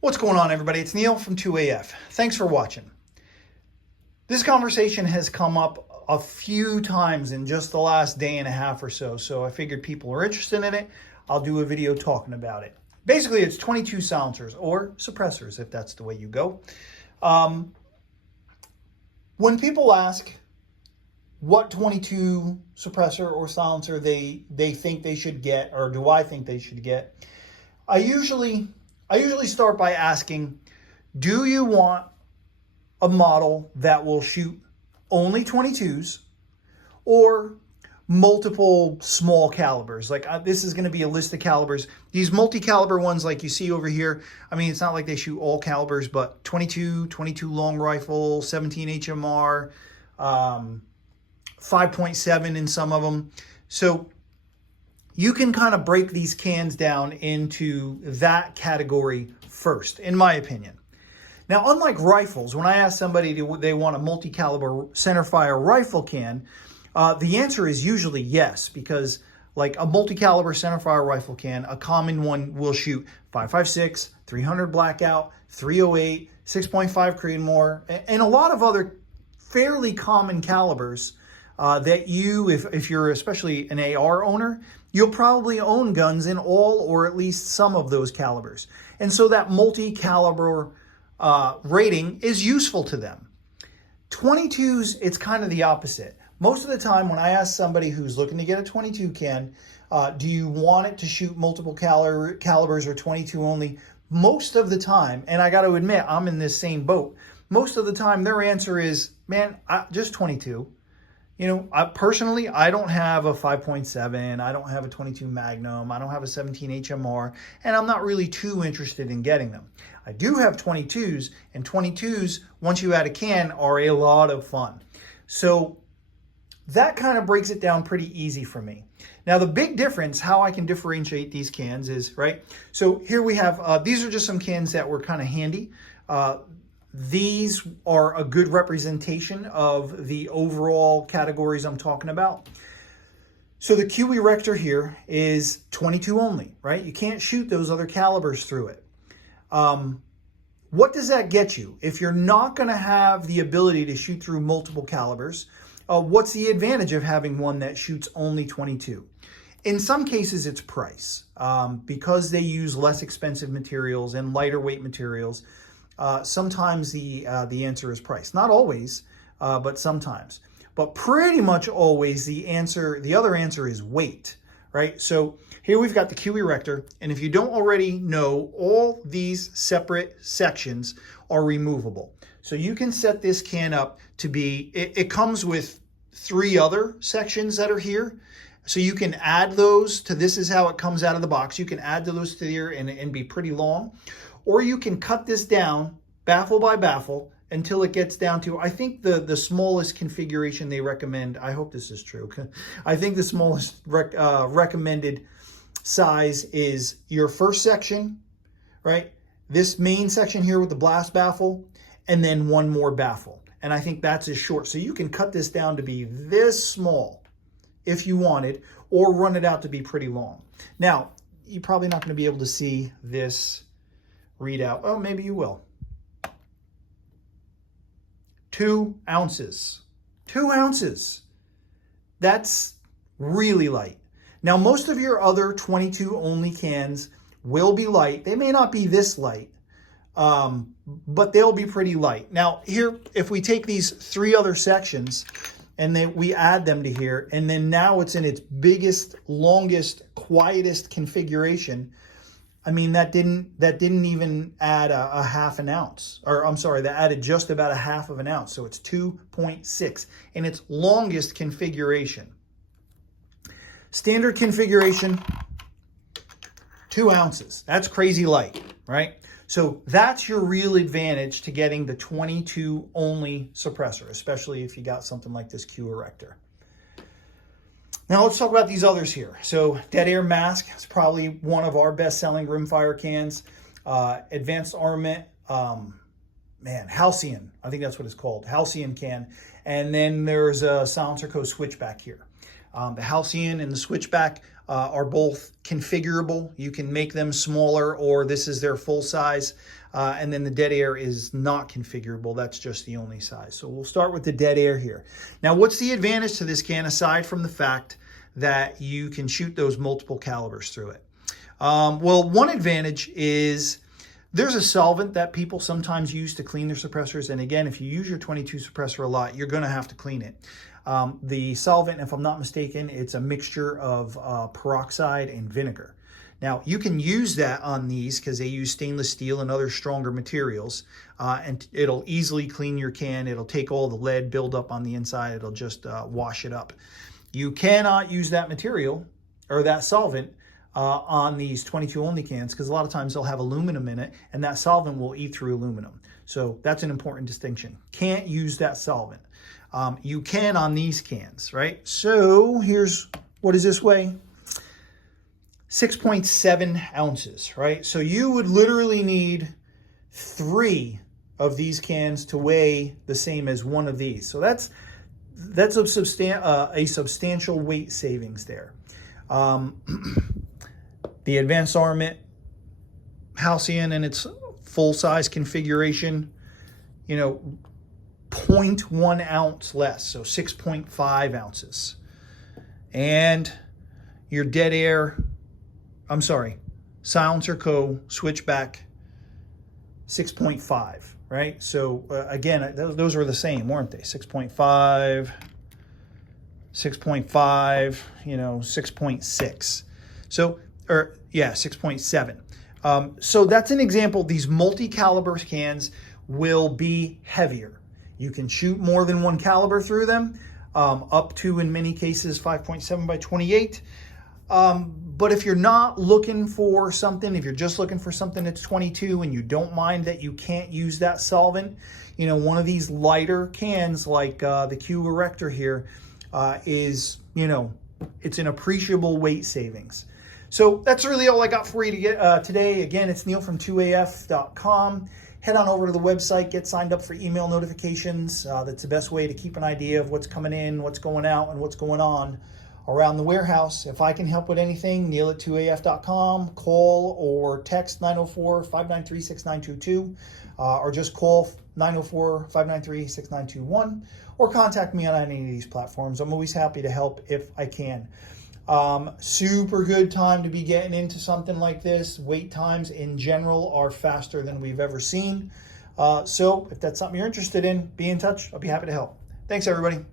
What's going on, everybody? It's Neil from 2AF. Thanks for watching. This conversation has come up a few times in just the last day and a half or so, so I figured people are interested in it. I'll do a video talking about it. Basically, it's 22 silencers or suppressors, if that's the way you go. When people ask what 22 suppressor or silencer they think they should get, or do I think they should get, I usually start by asking, do you want a model that will shoot only 22s or multiple small calibers? Like this is going to be a list of calibers. These multi-caliber ones like you see over here, I mean, it's not like they shoot all calibers, but 22 long rifle, 17 HMR, 5.7 in some of them. So you can kind of break these cans down into that category first, in my opinion. Now, unlike rifles, when I ask somebody they want a multi-caliber centerfire rifle can, the answer is usually yes, because like a multi-caliber centerfire rifle can, a common one will shoot 5.56, 300 blackout, 308, 6.5 Creedmoor, and a lot of other fairly common calibers that you, if you're especially an AR owner, you'll probably own guns in all or at least some of those calibers. And so that multi-caliber rating is useful to them. 22s, it's kind of the opposite. Most of the time when I ask somebody who's looking to get a 22 can, do you want it to shoot multiple calibers or 22 only? Most of the time, and I got to admit, I'm in this same boat. Most of the time their answer is, man, just 22. You know, personally, I don't have a 5.7, I don't have a 22 Magnum, I don't have a 17 HMR, and I'm not really too interested in getting them. I do have 22s, and 22s, once you add a can, are a lot of fun. So that kind of breaks it down pretty easy for me. Now, the big difference, how I can differentiate these cans is, right, so here we have, these are just some cans that were kind of handy. These are a good representation of the overall categories I'm talking about. So the Q Erector here is 22 only, right? You can't shoot those other calibers through it. What does that get you? If you're not going to have the ability to shoot through multiple calibers, what's the advantage of having one that shoots only 22? In some cases, it's price. Because they use less expensive materials and lighter weight materials, sometimes the answer is price. Not always, but sometimes. But pretty much always the other answer is weight, right? So here we've got the Q Erector, and if you don't already know, all these separate sections are removable. So you can set this can up to be, it comes with 3 other sections that are here. So you can add those to, this is how it comes out of the box. You can add those to here and be pretty long. Or you can cut this down baffle by baffle until it gets down to, I think the smallest configuration they recommend, I hope this is true, I think the smallest recommended size is your first section, right? This main section here with the blast baffle, and then one more baffle. And I think that's as short. So you can cut this down to be this small if you wanted, or run it out to be pretty long. Now, you're probably not going to be able to see this readout. Oh, maybe you will. 2 ounces. 2 ounces. That's really light. Now, most of your other 22 only cans will be light. They may not be this light, but they'll be pretty light. Now, here, if we take these 3 other sections and then we add them to here, and then now it's in its biggest, longest, quietest configuration, I mean, that didn't even add a half an ounce, or I'm sorry, that added just about a half of an ounce. So it's 2.6 in its longest configuration. Standard configuration, 2 ounces. That's crazy light, right? So that's your real advantage to getting the 22 only suppressor, especially if you got something like this Q Erector. Now let's talk about these others here. So Dead Air Mask is probably one of our best-selling rimfire cans. Advanced Armament, Halcyon, I think that's what it's called, Halcyon can. And then there's a Silencer Co. Switchback here. The Halcyon and the Switchback are both configurable. You can make them smaller, or this is their full size. And then the Dead Air is not configurable. That's just the only size. So we'll start with the Dead Air here. Now, what's the advantage to this can aside from the fact that you can shoot those multiple calibers through it? Well, one advantage is there's a solvent that people sometimes use to clean their suppressors. And again, if you use your 22 suppressor a lot, you're going to have to clean it. The solvent, if I'm not mistaken, it's a mixture of peroxide and vinegar. Now, you can use that on these because they use stainless steel and other stronger materials, and it'll easily clean your can. It'll take all the lead buildup on the inside. It'll just wash it up. You cannot use that material or that solvent on these 22 only cans because a lot of times they'll have aluminum in it, and that solvent will eat through aluminum. So that's an important distinction. Can't use that solvent. You can on these cans, right? So here's, what does this weigh? 6.7 ounces, right? So you would literally need 3 of these cans to weigh the same as one of these. So that's a substantial weight savings there. The Advanced Armament Halcyon in its full-size configuration, 0.1 ounce less, so 6.5 ounces. And your Dead Air, Silencer Co. Switchback, 6.5, right? So again, those were the same, weren't they? 6.5, 6.5, 6.6. So, 6.7. So that's an example. These multi-caliber cans will be heavier. You can shoot more than one caliber through them, up to, in many cases, 5.7 by 28. But if you're not looking for something, if you're just looking for something that's 22 and you don't mind that you can't use that solvent, one of these lighter cans like the Q Erector here is, it's an appreciable weight savings. So that's really all I got for you to get today. Again, it's Neil from 2af.com. Head on over to the website, get signed up for email notifications. That's the best way to keep an idea of what's coming in, what's going out, and what's going on around the warehouse. If I can help with anything, Neil at 2af.com. Call or text 904-593-6922, or just call 904-593-6921, or contact me on any of these platforms. I'm always happy to help if I can. Super good time to be getting into something like this. Wait times in general are faster than we've ever seen. So if that's something you're interested in, be in touch. I'll be happy to help. Thanks, everybody.